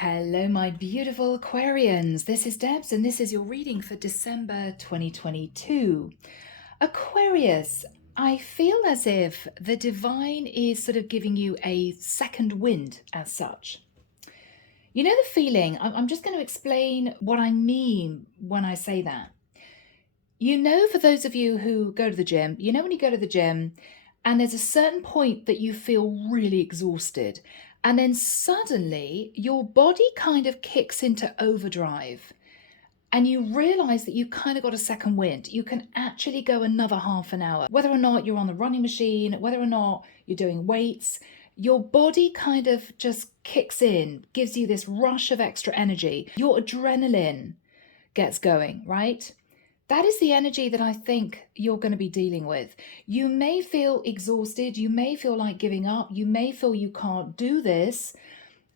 Hello, my beautiful Aquarians. This is Debs, and this is your reading for December 2022. Aquarius, I feel as if the divine is sort of giving you a second wind as such. You know the feeling? I'm just going to explain what I mean when I say that. You know, for those of you who go to the gym, you know when you go to the gym and there's a certain point that you feel really exhausted, and then suddenly your body kind of kicks into overdrive and you realize that you kind of got a second wind. You can actually go another half an hour, whether or not you're on the running machine, whether or not you're doing weights. Your body kind of just kicks in, gives you this rush of extra energy. Your adrenaline gets going, right? That is the energy that I think you're going to be dealing with. You may feel exhausted. You may feel like giving up. You may feel you can't do this.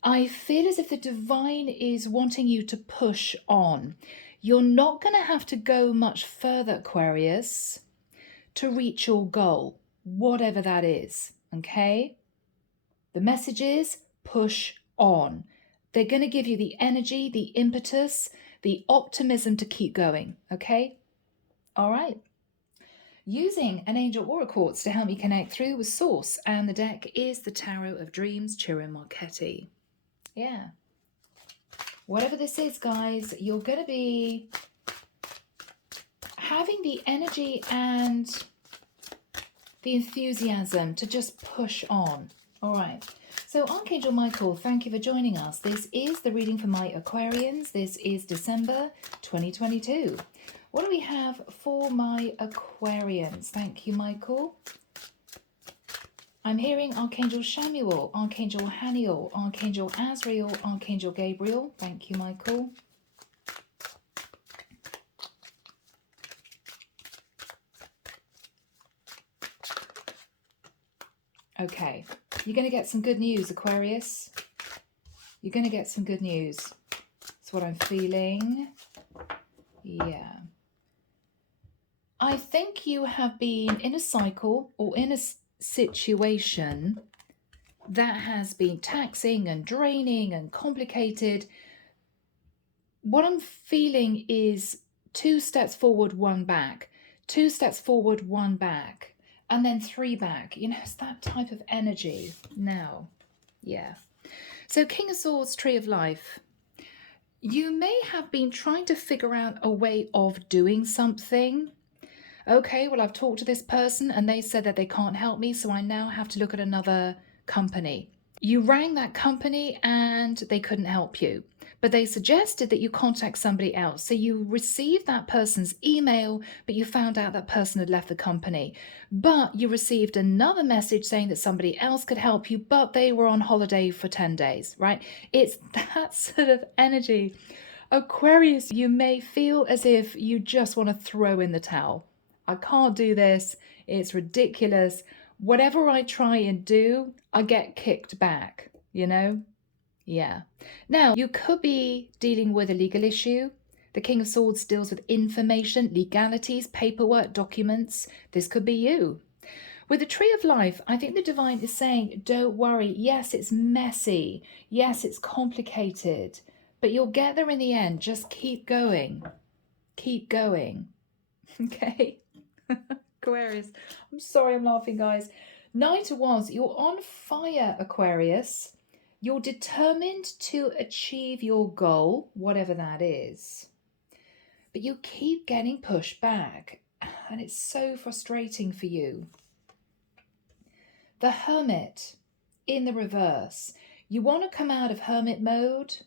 I feel as if the divine is wanting you to push on. You're not going to have to go much further, Aquarius, to reach your goal, whatever that is, okay? The message is push on. They're going to give you the energy, the impetus, the optimism to keep going, okay? All right. Using an angel aura quartz to help me connect through with source, and the deck is the Tarot of Dreams, Ciro Marchetti. Yeah. Whatever this is, guys, you're going to be having the energy and the enthusiasm to just push on. All right. So Archangel Michael, thank you for joining us. This is the reading for my Aquarians. This is December 2022. What do we have for my Aquarians? Thank you, Michael. I'm hearing Archangel Shamuel, Archangel Haniel, Archangel Azrael, Archangel Gabriel. Thank you, Michael. Okay, you're going to get some good news, Aquarius. You're going to get some good news. That's what I'm feeling. Yeah. I think you have been in a cycle or in a situation that has been taxing and draining and complicated. What I'm feeling is 2 steps forward, 1 back, 2 steps forward, 1 back, and then 3 back. You know, it's that type of energy now. Yeah. So King of Swords, Tree of Life. You may have been trying to figure out a way of doing something. Okay, well, I've talked to this person and they said that they can't help me, so I now have to look at another company. You rang that company and they couldn't help you, but they suggested that you contact somebody else. So you received that person's email, but you found out that person had left the company. But you received another message saying that somebody else could help you, but they were on holiday for 10 days, right? It's that sort of energy. Aquarius, you may feel as if you just want to throw in the towel. I can't do this. It's ridiculous. Whatever I try and do, I get kicked back, you know? Yeah. Now, you could be dealing with a legal issue. The King of Swords deals with information, legalities, paperwork, documents. This could be you. With the Tree of Life, I think the divine is saying, don't worry. Yes, it's messy. Yes, it's complicated. But you'll get there in the end. Just keep going. Keep going. Okay? Aquarius. I'm sorry I'm laughing, guys. Knight of Wands, you're on fire, Aquarius. You're determined to achieve your goal, whatever that is. But you keep getting pushed back, and it's so frustrating for you. The Hermit in the reverse. You want to come out of hermit mode.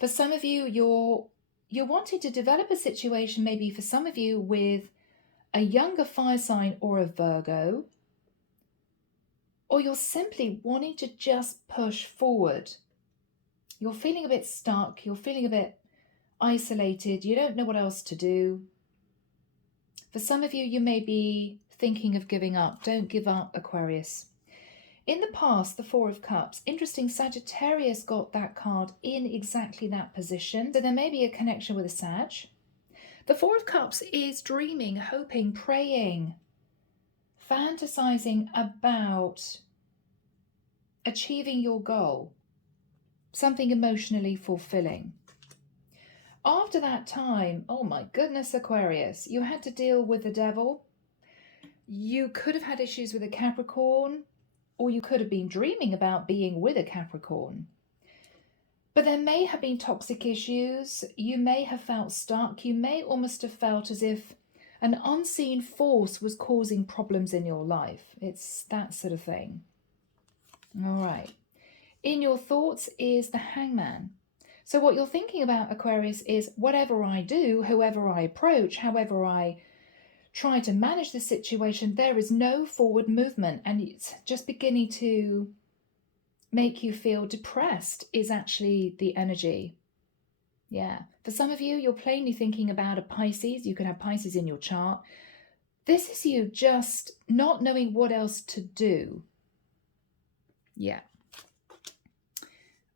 For some of you, you're wanting to develop a situation, maybe for some of you, with a younger fire sign or a Virgo, or you're simply wanting to just push forward. You're feeling a bit stuck, you're feeling a bit isolated, you don't know what else to do. For some of you, you may be thinking of giving up. Don't give up, Aquarius. In the past, the Four of Cups, interesting, Sagittarius got that card in exactly that position, so there may be a connection with a Sag. The Four of Cups is dreaming, hoping, praying, fantasizing about achieving your goal. something emotionally fulfilling. After that time, oh my goodness, Aquarius, you had to deal with the devil. You could have had issues with a Capricorn, or you could have been dreaming about being with a Capricorn. But there may have been toxic issues. You may have felt stuck. You may almost have felt as if an unseen force was causing problems in your life. It's that sort of thing. All right. In your thoughts is the Hangman. So what you're thinking about, Aquarius, is whatever I do, whoever I approach, however I try to manage the situation, there is no forward movement, and it's just beginning to make you feel depressed is actually the energy. Yeah. For some of you, you're plainly thinking about a Pisces. You can have Pisces in your chart. This is you just not knowing what else to do. Yeah.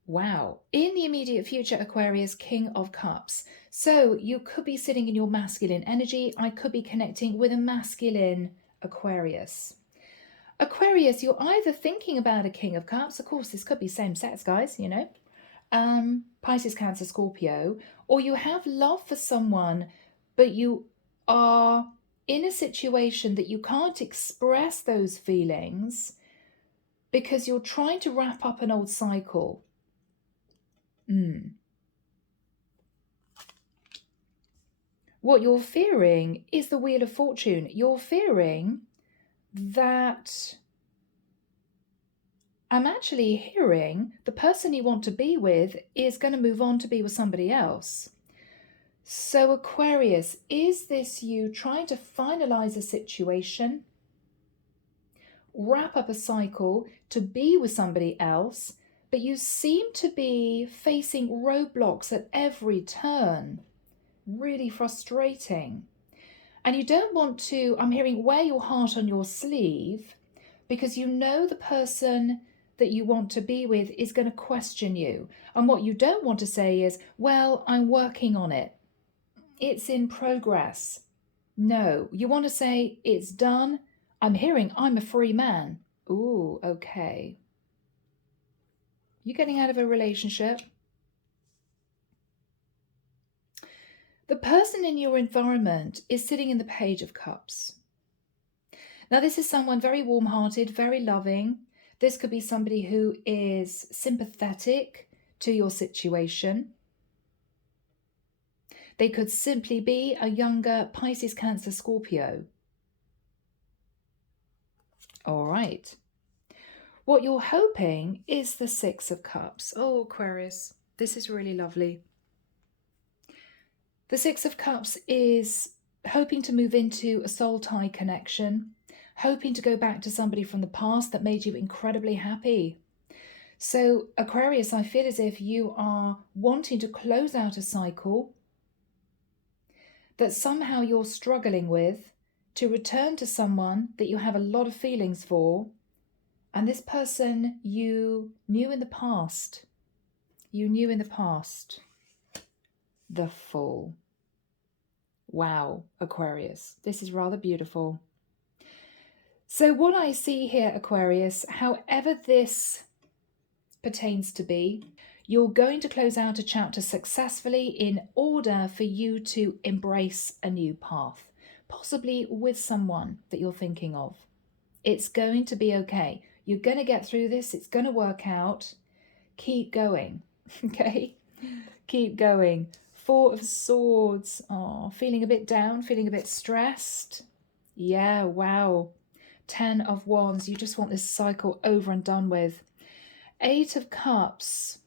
Wow. In the immediate future, Aquarius, King of Cups. So you could be sitting in your masculine energy. I could be connecting with a masculine Aquarius. Aquarius, you're either thinking about a King of Cups. Of course, this could be same sex, guys, you know. Pisces, Cancer, Scorpio. Or you have love for someone, but you are in a situation that you can't express those feelings because you're trying to wrap up an old cycle. What you're fearing is the Wheel of Fortune. You're fearing that I'm actually hearing the person you want to be with is going to move on to be with somebody else. So Aquarius, is this you trying to finalize a situation, wrap up a cycle to be with somebody else, but you seem to be facing roadblocks at every turn? Really frustrating. And you don't want to, I'm hearing, wear your heart on your sleeve, because you know the person that you want to be with is going to question you. And what you don't want to say is, well, I'm working on it. It's in progress. No, you want to say, it's done. I'm hearing, I'm a free man. Ooh, okay. You're getting out of a relationship. The person in your environment is sitting in the Page of Cups. Now, this is someone very warm-hearted, very loving. This could be somebody who is sympathetic to your situation. They could simply be a younger Pisces, Cancer, Scorpio. All right. What you're hoping is the Six of Cups. Oh, Aquarius, this is really lovely. The Six of Cups is hoping to move into a soul tie connection, hoping to go back to somebody from the past that made you incredibly happy. So Aquarius, I feel as if you are wanting to close out a cycle that somehow you're struggling with, to return to someone that you have a lot of feelings for, and this person you knew in the past. You knew in the past. The Fool. Wow, Aquarius, this is rather beautiful. So what I see here, Aquarius, however this pertains to be, you're going to close out a chapter successfully in order for you to embrace a new path, possibly with someone that you're thinking of. It's going to be okay. You're going to get through this. It's going to work out. Keep going, okay? Keep going. Four of Swords. Oh, feeling a bit down, feeling a bit stressed. Yeah, wow. 10 of Wands. You just want this cycle over and done with. 8 of Cups.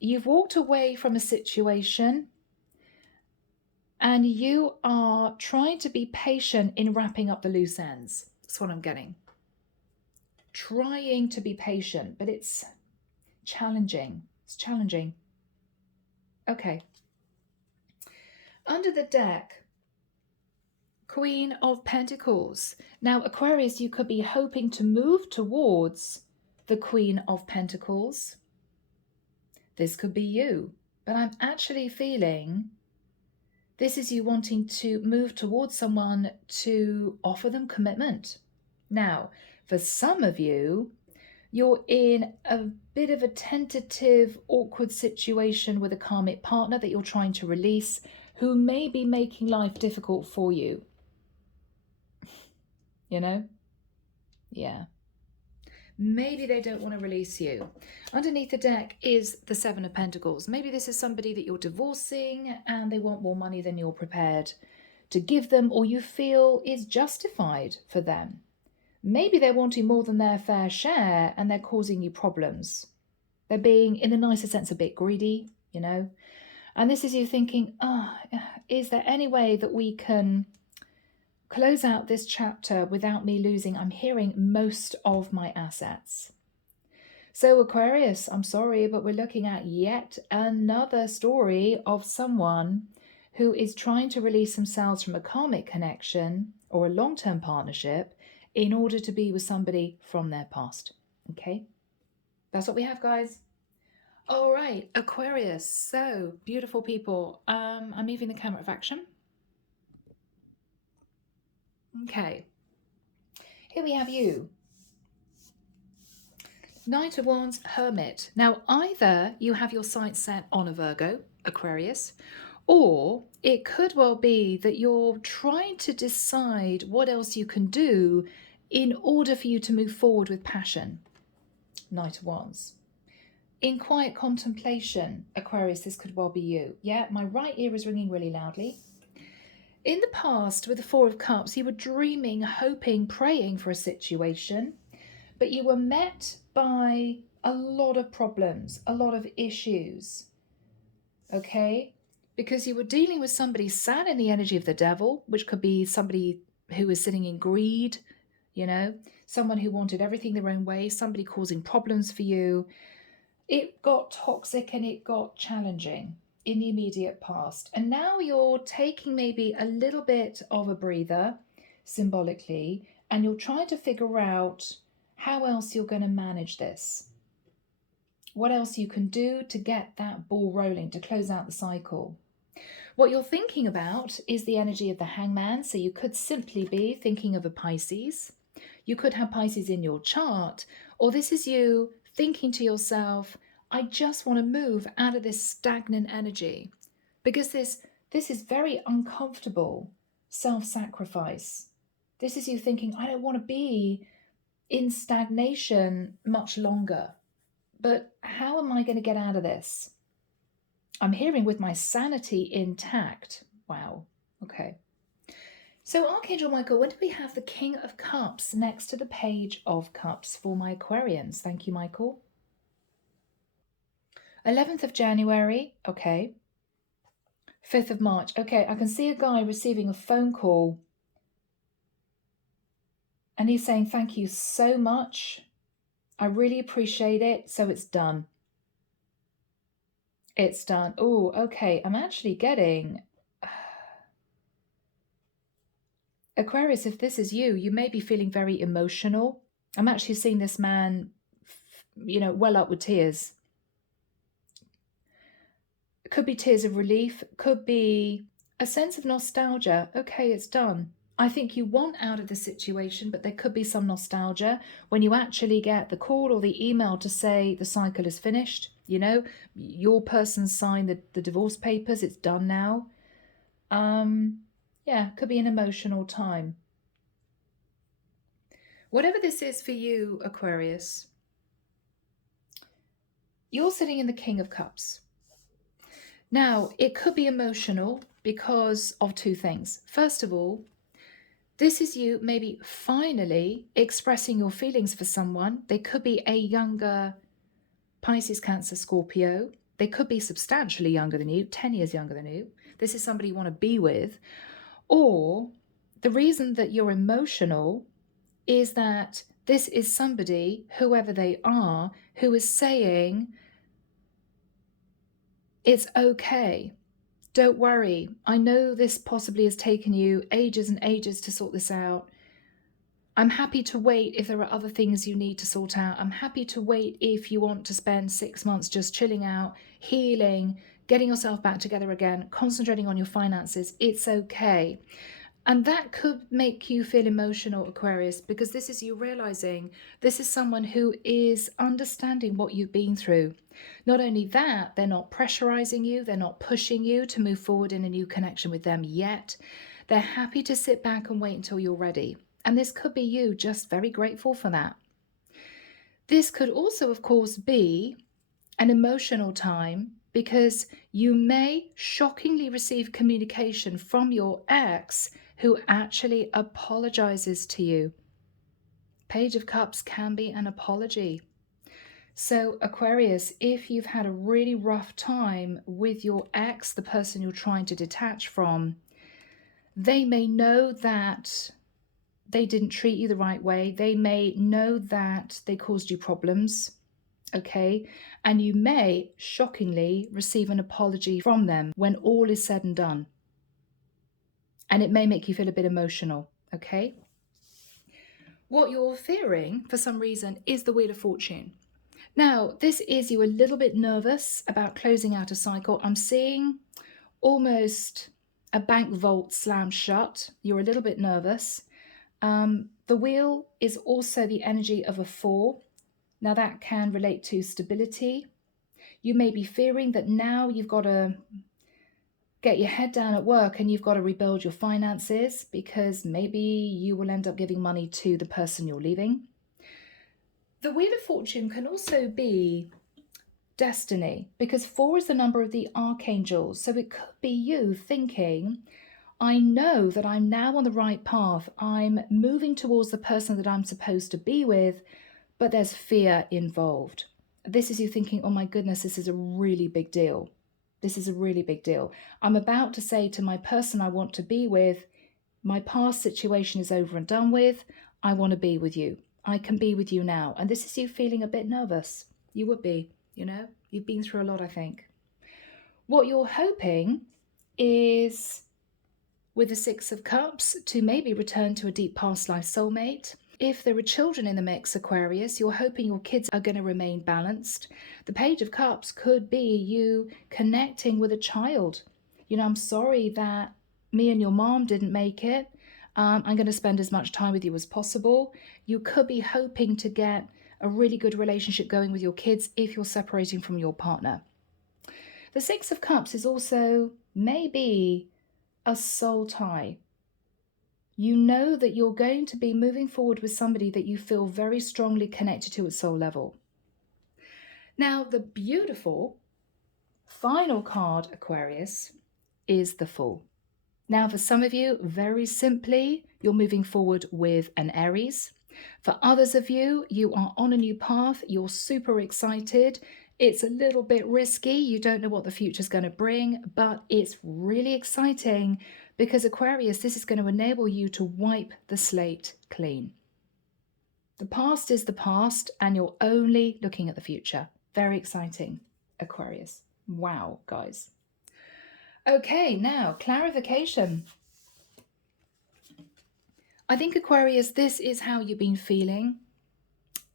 You've walked away from a situation and you are trying to be patient in wrapping up the loose ends. That's what I'm getting. Trying to be patient, but it's challenging. It's challenging. Okay. Under the deck, Queen of Pentacles. Now, Aquarius, you could be hoping to move towards the Queen of Pentacles. This could be you, but I'm actually feeling this is you wanting to move towards someone to offer them commitment. Now, for some of you, You're in a bit of a tentative, awkward situation with a karmic partner that you're trying to release, who may be making life difficult for you. You know? Yeah. Maybe they don't want to release you. Underneath the deck is the Seven of Pentacles. Maybe this is somebody that you're divorcing and they want more money than you're prepared to give them, or you feel is justified for them. Maybe they're wanting more than their fair share and they're causing you problems. They're being, in the nicest sense, a bit greedy, you know. And this is you thinking, is there any way that we can close out this chapter without me losing, I'm hearing, most of my assets? So Aquarius, I'm sorry, but we're looking at yet another story of someone who is trying to release themselves from a karmic connection or a long-term partnership in order to be with somebody from their past. Okay, that's what we have, guys. All right, Aquarius. So beautiful people. I'm moving the camera of action. Okay, here we have you. Knight of Wands, Hermit. Now, either you have your sights set on a Virgo, Aquarius, or it could well be that you're trying to decide what else you can do in order for you to move forward with passion, Knight of Wands. In quiet contemplation, Aquarius, this could well be you. Yeah, my right ear is ringing really loudly. In the past, with the Four of Cups, you were dreaming, hoping, praying for a situation, but you were met by a lot of problems, a lot of issues, okay? Because you were dealing with somebody sat in the energy of the devil, which could be somebody who is sitting in greed, you know, someone who wanted everything their own way, somebody causing problems for you. It got toxic and it got challenging in the immediate past. And now you're taking maybe a little bit of a breather, symbolically, and you're trying to figure out how else you're going to manage this. What else you can do to get that ball rolling, to close out the cycle. What you're thinking about is the energy of the Hangman. So you could simply be thinking of a Pisces. You could have Pisces in your chart, or this is you thinking to yourself, I just want to move out of this stagnant energy, because this is very uncomfortable self-sacrifice. This is you thinking, I don't want to be in stagnation much longer, but how am I going to get out of this? I'm hearing with my sanity intact. Wow. Okay. So Archangel Michael, when do we have the King of Cups next to the Page of Cups for my Aquarians? Thank you, Michael. 11th of January. Okay. 5th of March. Okay, I can see a guy receiving a phone call and he's saying, thank you so much. I really appreciate it. So it's done. It's done. Oh, okay. I'm actually getting... Aquarius, if this is you, you may be feeling very emotional. I'm actually seeing this man, you know, well up with tears. It could be tears of relief. Could be a sense of nostalgia. Okay, it's done. I think you want out of the situation, but there could be some nostalgia when you actually get the call or the email to say the cycle is finished. You know, your person signed the divorce papers. It's done now. Yeah, could be an emotional time. Whatever this is for you, Aquarius, you're sitting in the King of Cups. Now, it could be emotional because of two things. First of all, this is you maybe finally expressing your feelings for someone. They could be a younger Pisces, Cancer, Scorpio. They could be substantially younger than you, 10 years younger than you. This is somebody you want to be with. Or the reason that you're emotional is that this is somebody, whoever they are, who is saying, it's okay. Don't worry. I know this possibly has taken you ages and ages to sort this out. I'm happy to wait if there are other things you need to sort out. I'm happy to wait if you want to spend 6 months just chilling out, healing, getting yourself back together again, concentrating on your finances. It's okay. And that could make you feel emotional, Aquarius, because this is you realizing this is someone who is understanding what you've been through. Not only that, they're not pressurizing you, they're not pushing you to move forward in a new connection with them yet. They're happy to sit back and wait until you're ready. And this could be you just very grateful for that. This could also, of course, be an emotional time because you may shockingly receive communication from your ex who actually apologizes to you. Page of Cups can be an apology. So Aquarius, if you've had a really rough time with your ex, the person you're trying to detach from, they may know that they didn't treat you the right way. They may know that they caused you problems. Okay, and you may shockingly receive an apology from them when all is said and done, and it may make you feel a bit emotional. Okay, what you're fearing for some reason is the Wheel of Fortune. Now this is you a little bit nervous about closing out a cycle. I'm seeing almost a bank vault slam shut. You're a little bit nervous. The wheel is also the energy of a 4. Now that can relate to stability. You may be fearing that now you've got to get your head down at work and you've got to rebuild your finances because maybe you will end up giving money to the person you're leaving. The Wheel of Fortune can also be destiny because 4 is the number of the archangels. So it could be you thinking, I know that I'm now on the right path. I'm moving towards the person that I'm supposed to be with, but there's fear involved. This is you thinking, oh my goodness, this is a really big deal. This is a really big deal. I'm about to say to my person I want to be with, my past situation is over and done with. I want to be with you. I can be with you now. And this is you feeling a bit nervous. You would be, you know, you've been through a lot, I think. What you're hoping is with the 6 of Cups to maybe return to a deep past life soulmate. If there are children in the mix, Aquarius, you're hoping your kids are going to remain balanced. The Page of Cups could be you connecting with a child. You know, I'm sorry that me and your mom didn't make it. I'm going to spend as much time with you as possible. You could be hoping to get a really good relationship going with your kids if you're separating from your partner. The 6 of Cups is also maybe a soul tie. You know that you're going to be moving forward with somebody that you feel very strongly connected to at soul level. Now, the beautiful final card, Aquarius, is the Fool. Now, for some of you, very simply, you're moving forward with an Aries. For others of you, you are on a new path. You're super excited. It's a little bit risky. You don't know what the future is going to bring, but it's really exciting because Aquarius, this is going to enable you to wipe the slate clean. The past is the past and you're only looking at the future. Very exciting, Aquarius. Wow, guys. Okay, now clarification. I think Aquarius, this is how you've been feeling.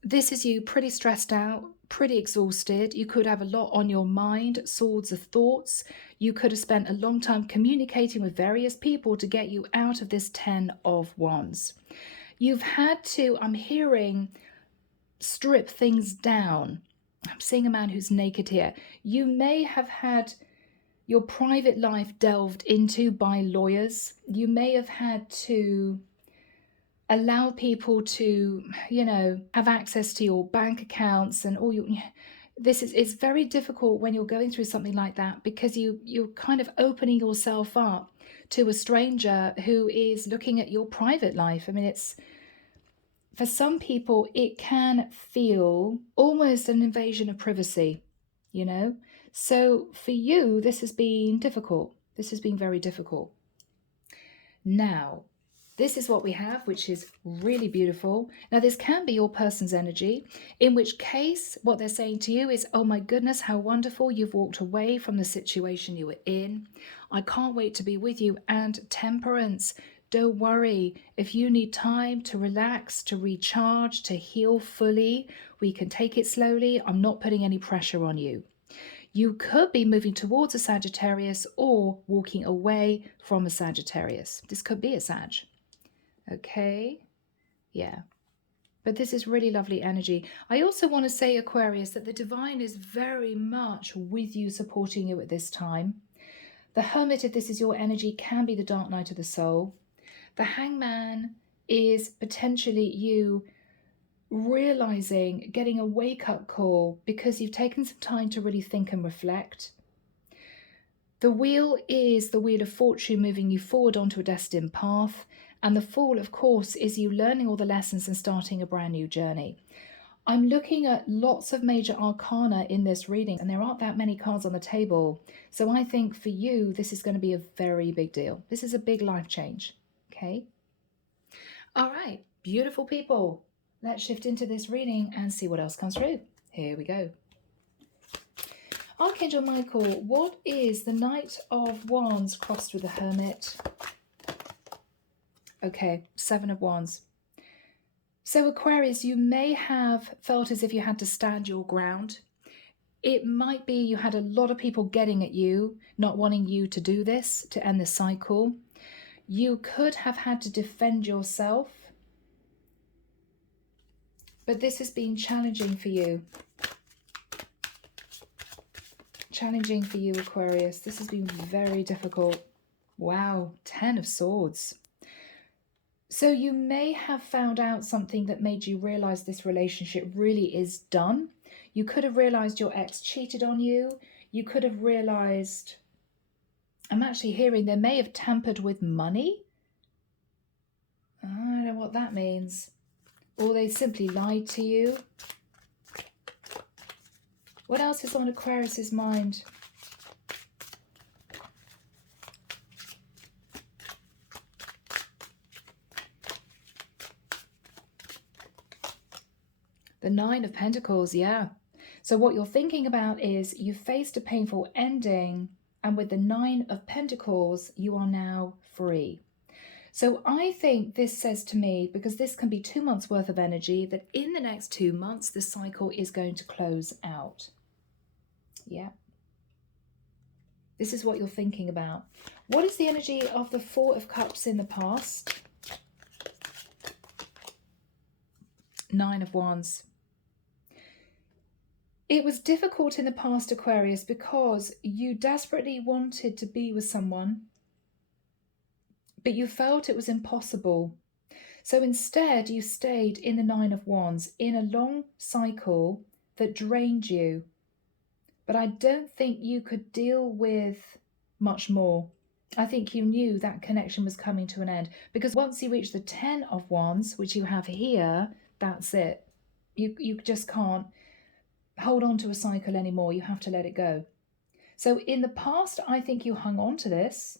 This is you pretty stressed out, pretty exhausted. You could have a lot on your mind, swords of thoughts. You could have spent a long time communicating with various people to get you out of this 10 of Wands. You've had to, I'm hearing, strip things down. I'm seeing a man who's naked here. You may have had your private life delved into by lawyers. You may have had to allow people to, you know, have access to your bank accounts and all your, it's very difficult when you're going through something like that because you're kind of opening yourself up to a stranger who is looking at your private life. I mean, it's, for some people, it can feel almost an invasion of privacy, you know? So for you, this has been difficult. This has been very difficult. Now, this is what we have, which is really beautiful. Now, this can be your person's energy, in which case what they're saying to you is, oh my goodness, how wonderful. You've walked away from the situation you were in. I can't wait to be with you. And Temperance, don't worry. If you need time to relax, to recharge, to heal fully, we can take it slowly. I'm not putting any pressure on you. You could be moving towards a Sagittarius or walking away from a Sagittarius. This could be a Sag. Okay. Yeah. But this is really lovely energy. I also want to say, Aquarius, that the divine is very much with you, supporting you at this time. The Hermit, if this is your energy, can be the dark night of the soul. The Hangman is potentially you realizing, getting a wake-up call because you've taken some time to really think and reflect. The Wheel is the Wheel of Fortune, moving you forward onto a destined path. And the Fool, of course, is you learning all the lessons and starting a brand new journey. I'm looking at lots of major arcana in this reading, and there aren't that many cards on the table. So I think for you, this is going to be a very big deal. This is a big life change. Okay. All right. Beautiful people. Let's shift into this reading and see what else comes through. Here we go. Archangel Michael, what is the Knight of Wands crossed with the Hermit? Okay, Seven of Wands. So Aquarius, you may have felt as if you had to stand your ground. It might be you had a lot of people getting at you, not wanting you to do this, to end the cycle. You could have had to defend yourself. But this has been challenging for you. Challenging for you, Aquarius. This has been very difficult. Wow, 10 of Swords. So you may have found out something that made you realize this relationship really is done. You could have realized your ex cheated on you. You could have realized, I'm actually hearing they may have tampered with money. I don't know what that means. Or they simply lied to you. What else is on Aquarius's mind? The Nine of Pentacles, yeah. So what you're thinking about is you faced a painful ending, and with the Nine of Pentacles, you are now free. So I think this says to me, because this can be 2 months worth of energy, that in the next 2 months, the cycle is going to close out. Yeah. This is what you're thinking about. What is the energy of the Four of Cups in the past? Nine of Wands. It was difficult in the past, Aquarius, because you desperately wanted to be with someone, but you felt it was impossible. So instead, you stayed in the Nine of Wands in a long cycle that drained you. But I don't think you could deal with much more. I think you knew that connection was coming to an end, because once you reach the 10 of Wands, which you have here, that's it. You just can't hold on to a cycle anymore. You have to let it go. So in the past, I think you hung on to this,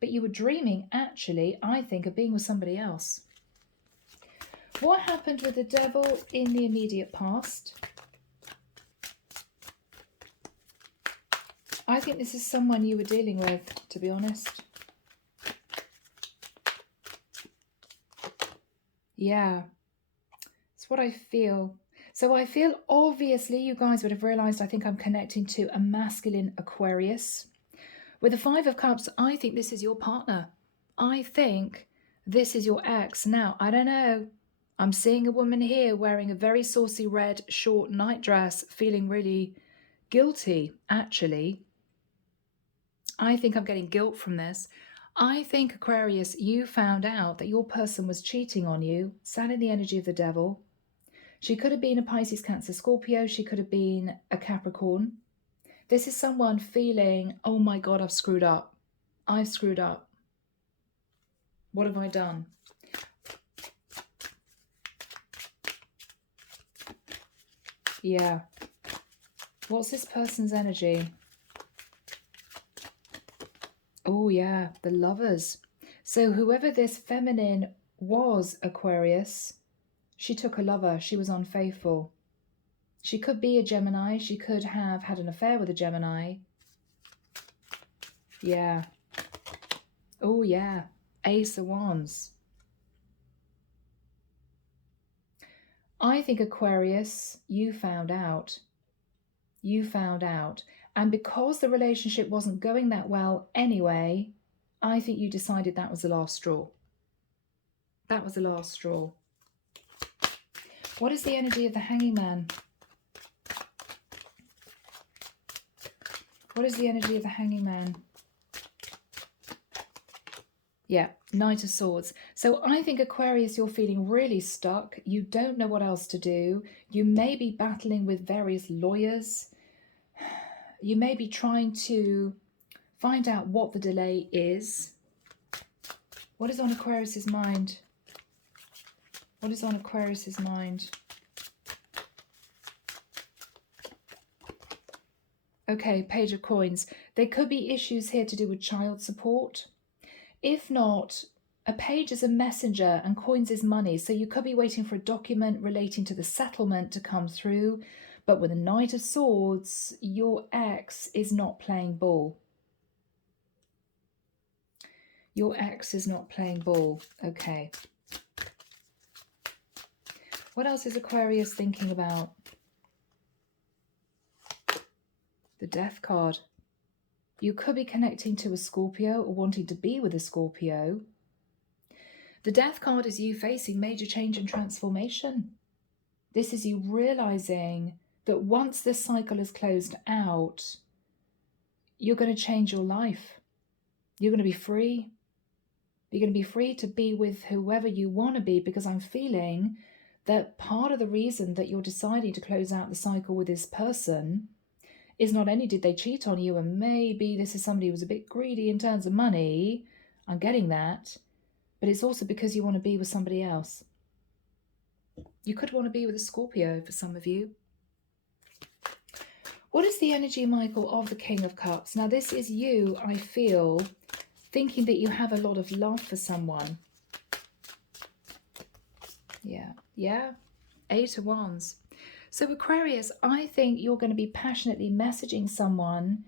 but you were dreaming, actually, I think, of being with somebody else. What happened with the Devil in the immediate past? I think this is someone you were dealing with, to be honest. Yeah, it's what I feel. So I feel, obviously, you guys would have realized, I think I'm connecting to a masculine Aquarius. With the Five of Cups, I think this is your partner. I think this is your ex. Now, I don't know. I'm seeing a woman here wearing a very saucy red short nightdress, feeling really guilty, actually. I think I'm getting guilt from this. I think, Aquarius, you found out that your person was cheating on you, sat in the energy of the Devil. She could have been a Pisces, Cancer, Scorpio. She could have been a Capricorn. This is someone feeling, oh my God, I've screwed up. I've screwed up. What have I done? Yeah. What's this person's energy? Oh, yeah, the Lovers. So whoever this feminine was, Aquarius, she took a lover. She was unfaithful. She could be a Gemini. She could have had an affair with a Gemini. Yeah. Oh, yeah. Ace of Wands. I think, Aquarius, you found out. you found out. And because the relationship wasn't going that well anyway, I think you decided that was the last straw. That was the last straw. What is the energy of the Hanging Man? What is the energy of the Hanging Man? Yeah, Knight of Swords. So I think, Aquarius, you're feeling really stuck. You don't know what else to do. You may be battling with various lawyers. You may be trying to find out what the delay is. What is on Aquarius's mind? What is on Aquarius's mind? Okay, Page of Coins. There could be issues here to do with child support. If not, a page is a messenger and coins is money. So you could be waiting for a document relating to the settlement to come through. But with a Knight of Swords, your ex is not playing ball. Your ex is not playing ball. Okay. What else is Aquarius thinking about? The Death card. You could be connecting to a Scorpio or wanting to be with a Scorpio. The Death card is you facing major change and transformation. This is you realizing that once this cycle is closed out, you're going to change your life. You're going to be free. You're going to be free to be with whoever you want to be, because I'm feeling that part of the reason that you're deciding to close out the cycle with this person is not only did they cheat on you, and maybe this is somebody who was a bit greedy in terms of money, I'm getting that, but it's also because you want to be with somebody else. You could want to be with a Scorpio for some of you. What is the energy, Michael, of the King of Cups? Now, this is you, I feel, thinking that you have a lot of love for someone. Yeah. 8 of Wands. So Aquarius, I think you're going to be passionately messaging someone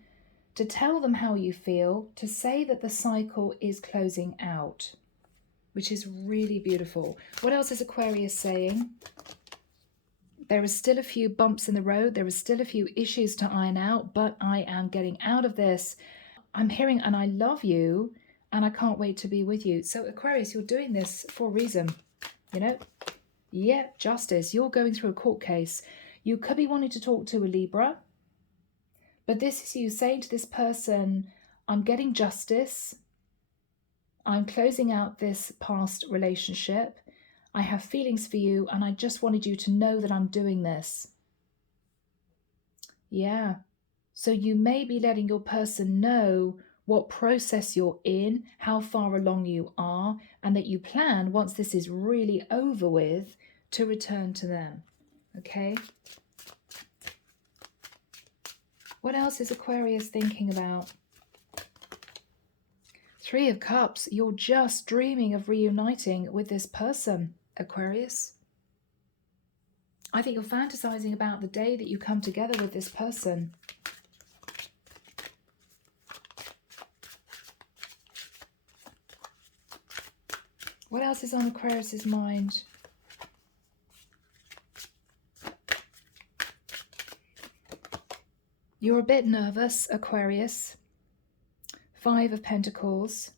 to tell them how you feel, to say that the cycle is closing out, which is really beautiful. What else is Aquarius saying? There is still a few bumps in the road. There is still a few issues to iron out, but I am getting out of this. I'm hearing, and I love you, and I can't wait to be with you. So Aquarius, you're doing this for a reason, you know? Yeah, justice. You're going through a court case. You could be wanting to talk to a Libra, but this is you saying to this person, I'm getting justice. I'm closing out this past relationship. I have feelings for you, and I just wanted you to know that I'm doing this. Yeah. So you may be letting your person know what process you're in, how far along you are, and that you plan, once this is really over with, to return to them. Okay? What else is Aquarius thinking about? 3 of Cups. You're just dreaming of reuniting with this person, Aquarius. I think you're fantasizing about the day that you come together with this person. What else is on Aquarius's mind? You're a bit nervous, Aquarius. 5 of Pentacles.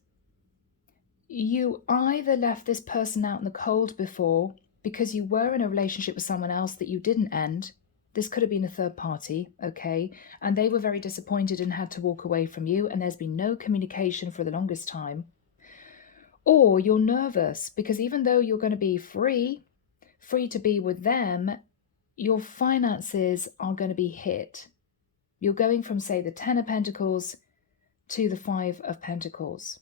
You either left this person out in the cold before because you were in a relationship with someone else that you didn't end. This could have been a third party, okay? And they were very disappointed and had to walk away from you, and there's been no communication for the longest time. Or you're nervous because even though you're going to be free to be with them, your finances are going to be hit. You're going from, say, the 10 of Pentacles to the 5 of Pentacles.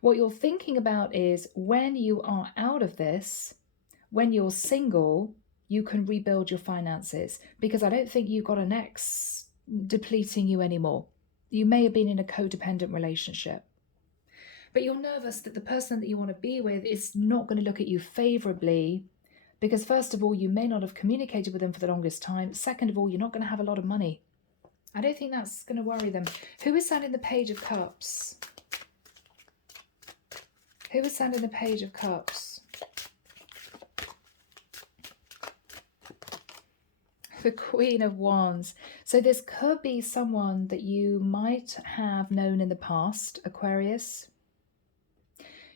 What you're thinking about is when you are out of this, when you're single, you can rebuild your finances, because I don't think you've got an ex depleting you anymore. You may have been in a codependent relationship. But you're nervous that the person that you want to be with is not going to look at you favorably because, first of all, you may not have communicated with them for the longest time. Second of all, you're not going to have a lot of money. I don't think that's going to worry them. Who is sending the Page of Cups? Who is sending the Page of Cups? The Queen of Wands. So this could be someone that you might have known in the past, Aquarius.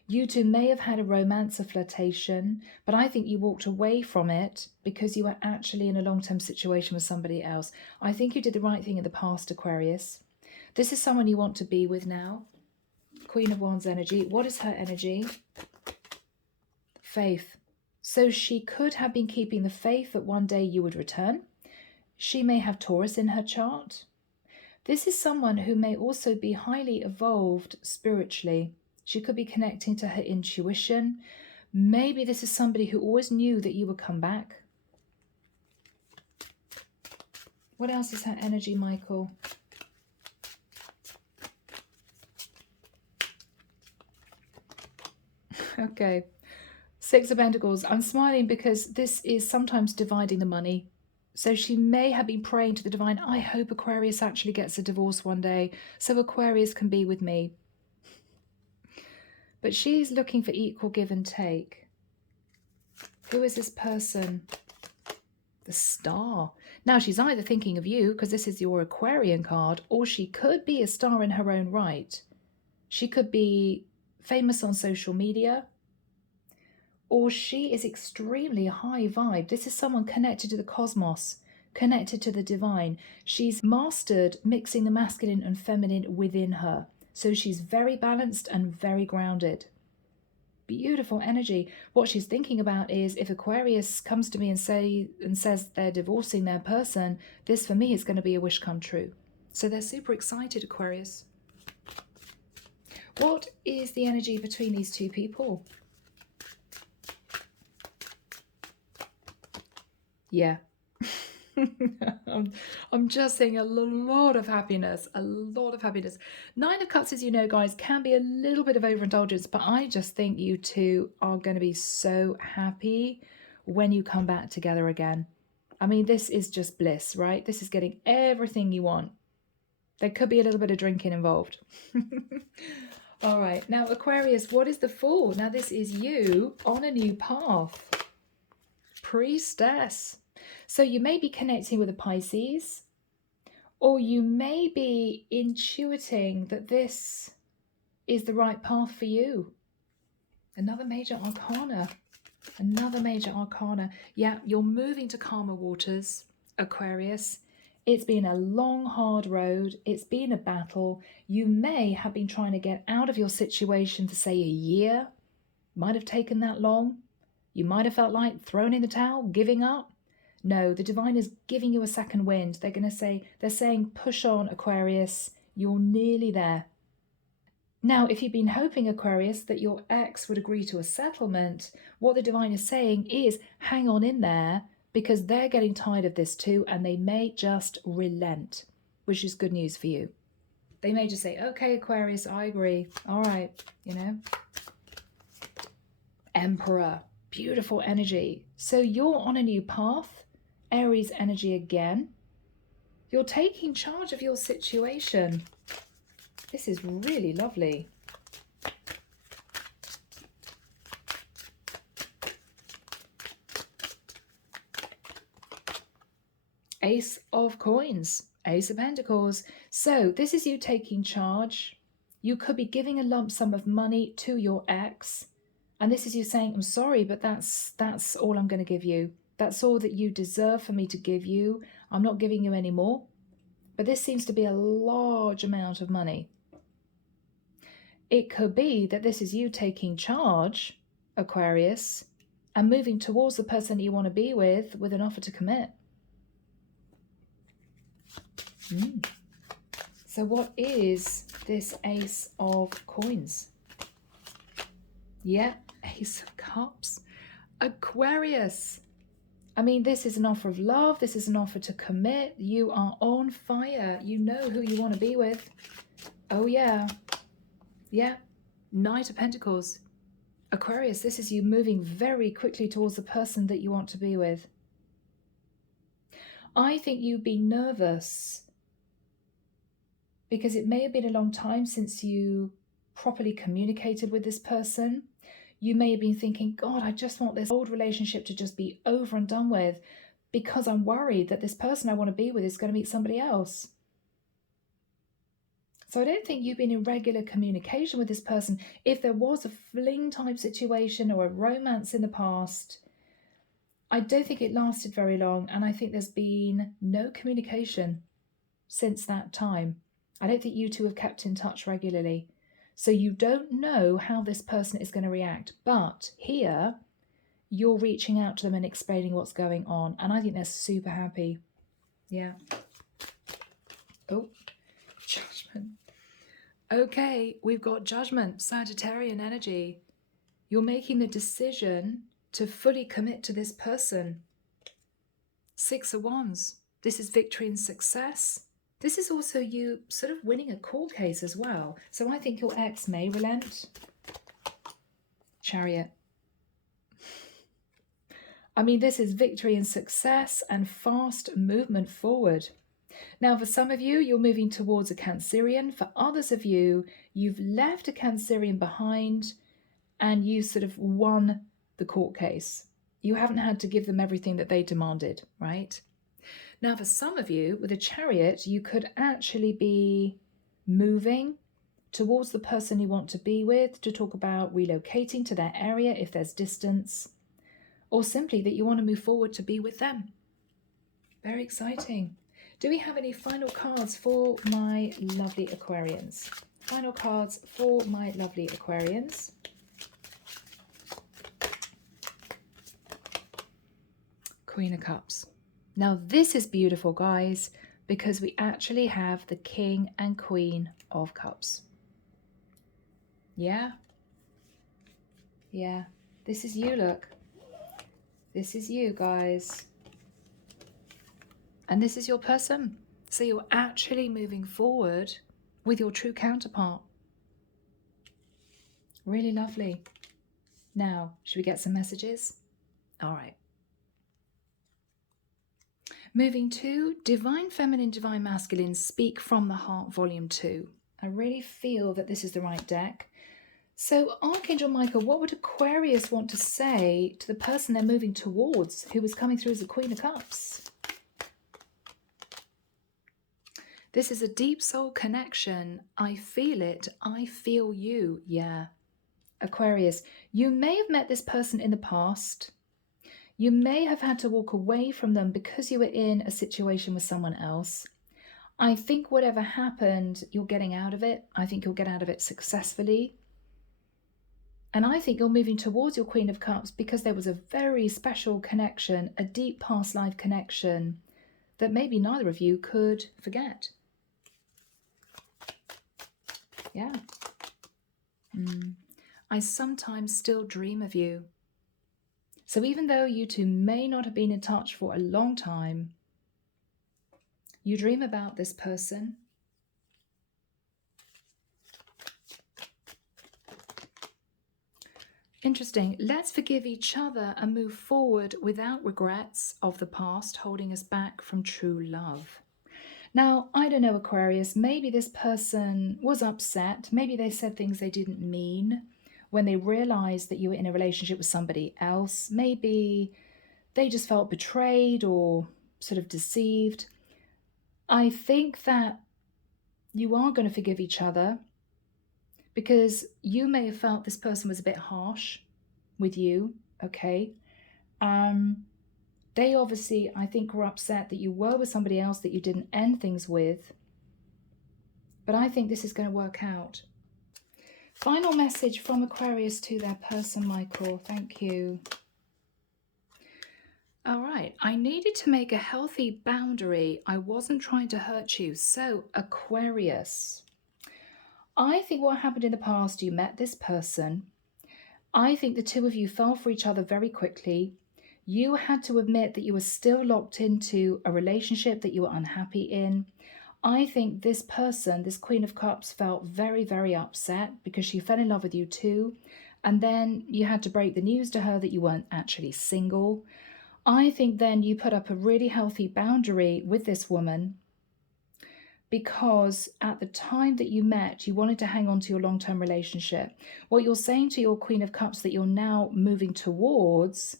You two may have had a romance, a flirtation, but I think you walked away from it because you were actually in a long-term situation with somebody else. I think you did the right thing in the past, Aquarius. This is someone you want to be with now. Queen of Wands energy. What is her energy? Faith. So she could have been keeping the faith that one day you would return. She may have Taurus in her chart. This is someone who may also be highly evolved spiritually. She could be connecting to her intuition. Maybe this is somebody who always knew that you would come back. What else is her energy, Michael? Okay. Six of Pentacles. I'm smiling because this is sometimes dividing the money. So she may have been praying to the divine, I hope Aquarius actually gets a divorce one day so Aquarius can be with me. But she's looking for equal give and take. Who is this person? The Star. Now she's either thinking of you because this is your Aquarian card, or she could be a star in her own right. She could be famous on social media, or she is extremely high vibe. This is someone connected to the cosmos, connected to the divine. She's mastered mixing the masculine and feminine within her. So she's very balanced and very grounded. Beautiful energy. What she's thinking about is, if Aquarius comes to me and says they're divorcing their person, this for me is going to be a wish come true. So they're super excited, Aquarius. What is the energy between these two people? Yeah. I'm just seeing a lot of happiness, a lot of happiness. Nine of Cups, as you know, guys, can be a little bit of overindulgence, but I just think you two are going to be so happy when you come back together again. I mean, this is just bliss, right? This is getting everything you want. There could be a little bit of drinking involved. All right, now Aquarius, what is the Fool? Now this is you on a new path. Priestess. So you may be connecting with a Pisces, or you may be intuiting that this is the right path for you. Another major arcana. Another major arcana. Yeah, you're moving to calmer waters, Aquarius. It's been a long, hard road. It's been a battle. You may have been trying to get out of your situation for, say, a year. Might have taken that long. You might have felt like throwing in the towel, giving up. No, the divine is giving you a second wind. They're saying, push on, Aquarius. You're nearly there. Now, if you've been hoping, Aquarius, that your ex would agree to a settlement, what the divine is saying is hang on in there, because they're getting tired of this too, and they may just relent, which is good news for you. They may just say, okay, Aquarius, I agree. All right, you know. Emperor, beautiful energy. So you're on a new path. Aries energy again. You're taking charge of your situation. This is really lovely. Ace of Coins, Ace of Pentacles. So this is you taking charge. You could be giving a lump sum of money to your ex. And this is you saying, I'm sorry, but that's all I'm going to give you. That's all that you deserve for me to give you. I'm not giving you any more. But this seems to be a large amount of money. It could be that this is you taking charge, Aquarius, and moving towards the person that you want to be with an offer to commit. So what is this Ace of Coins? Yeah, Ace of Cups. Aquarius. I mean, this is an offer of love. This is an offer to commit. You are on fire. You know who you want to be with. Oh, yeah. Yeah. Knight of Pentacles. Aquarius, this is you moving very quickly towards the person that you want to be with. I think you'd be nervous because it may have been a long time since you properly communicated with this person. You may have been thinking, God, I just want this old relationship to just be over and done with. because I'm worried that this person I want to be with is going to meet somebody else. So I don't think you've been in regular communication with this person. If there was a fling type situation or a romance in the past, I don't think it lasted very long, and I think there's been no communication since that time. I don't think you two have kept in touch regularly. So you don't know how this person is going to react. But here, you're reaching out to them and explaining what's going on. And I think they're super happy. Yeah. Oh, Judgment. Okay, we've got Judgment, Sagittarian energy. You're making the decision to fully commit to this person. 6 of Wands. This is victory and success. This is also you sort of winning a court case as well. So I think your ex may relent. Chariot. I mean, this is victory and success and fast movement forward. Now, for some of you, you're moving towards a Cancerian. For others of you, you've left a Cancerian behind and you sort of won the court case. You haven't had to give them everything that they demanded, right? Now, for some of you, with a Chariot, you could actually be moving towards the person you want to be with, to talk about relocating to their area if there's distance, or simply that you want to move forward to be with them. Very exciting. Do we have any final cards for my lovely Aquarians? Final cards for my lovely Aquarians. Queen of Cups. Now this is beautiful, guys, because we actually have the King and Queen of Cups. Yeah? Yeah. This is you, look. This is you, guys. And this is your person. So you're actually moving forward with your true counterpart. Really lovely. Now, should we get some messages? All right. Moving to Divine Feminine, Divine Masculine, Speak from the Heart, Volume 2. I really feel that this is the right deck. So, Archangel Michael, what would Aquarius want to say to the person they're moving towards, who is coming through as the Queen of Cups? This is a deep soul connection. I feel it. I feel you. Yeah. Aquarius, you may have met this person in the past. You may have had to walk away from them because you were in a situation with someone else. I think whatever happened, you're getting out of it. I think you'll get out of it successfully. And I think you're moving towards your Queen of Cups because there was a very special connection, a deep past life connection that maybe neither of you could forget. Yeah. I sometimes still dream of you. So even though you two may not have been in touch for a long time, you dream about this person. Interesting. Let's forgive each other and move forward without regrets of the past holding us back from true love. Now, I don't know, Aquarius, maybe this person was upset. Maybe they said things they didn't mean when they realized that you were in a relationship with somebody else. Maybe they just felt betrayed or sort of deceived. I think that you are going to forgive each other because you may have felt this person was a bit harsh with you, okay? They obviously, I think, were upset that you were with somebody else that you didn't end things with. But I think this is going to work out. Final message from Aquarius to their person, Michael. Thank you. All right. I needed to make a healthy boundary. I wasn't trying to hurt you. So, Aquarius, I think what happened in the past, you met this person. I think the two of you fell for each other very quickly. You had to admit that you were still locked into a relationship that you were unhappy in. I think this person, this Queen of Cups, felt very, very upset because she fell in love with you too. And then you had to break the news to her that you weren't actually single. I think then you put up a really healthy boundary with this woman because at the time that you met, you wanted to hang on to your long-term relationship. What you're saying to your Queen of Cups that you're now moving towards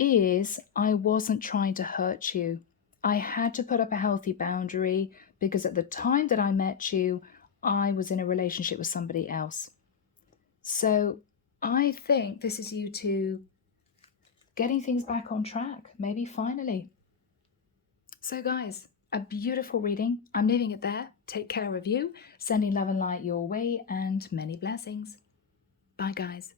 is I wasn't trying to hurt you. I had to put up a healthy boundary because at the time that I met you, I was in a relationship with somebody else. So I think this is you two getting things back on track, maybe finally. So guys, a beautiful reading. I'm leaving it there. Take care of you, sending love and light your way, and many blessings. Bye guys.